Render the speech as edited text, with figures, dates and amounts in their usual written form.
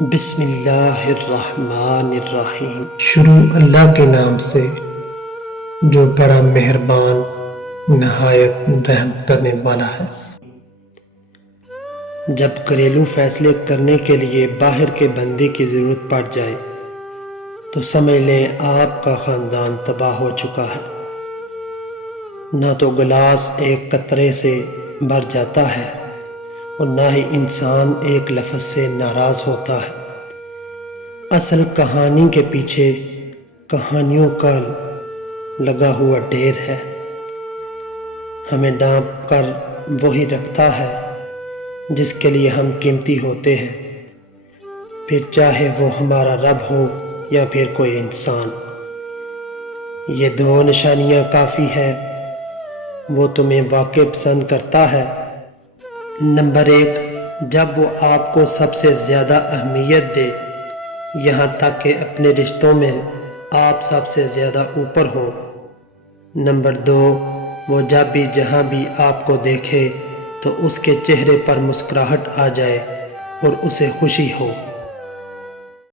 بسم اللہ الرحمن الرحیم۔ شروع اللہ کے نام سے جو بڑا مہربان نہایت رحم کرنے والا ہے۔ جب گھریلو فیصلے کرنے کے لیے باہر کے بندے کی ضرورت پڑ جائے تو سمجھ لیں آپ کا خاندان تباہ ہو چکا ہے۔ نہ تو گلاس ایک قطرے سے بھر جاتا ہے اور نہ ہی انسان ایک لفظ سے ناراض ہوتا ہے۔ اصل کہانی کے پیچھے کہانیوں کا لگا ہوا ڈھیر ہے۔ ہمیں ڈانپ کر وہی رکھتا ہے جس کے لیے ہم قیمتی ہوتے ہیں، پھر چاہے وہ ہمارا رب ہو یا پھر کوئی انسان۔ یہ دو نشانیاں کافی ہے، وہ تمہیں واقعی پسند کرتا ہے۔ نمبر 1، جب وہ آپ کو سب سے زیادہ اہمیت دے، یہاں تک کہ اپنے رشتوں میں آپ سب سے زیادہ اوپر ہو۔ نمبر 2، وہ جب بھی جہاں بھی آپ کو دیکھے تو اس کے چہرے پر مسکراہٹ آ جائے اور اسے خوشی ہو۔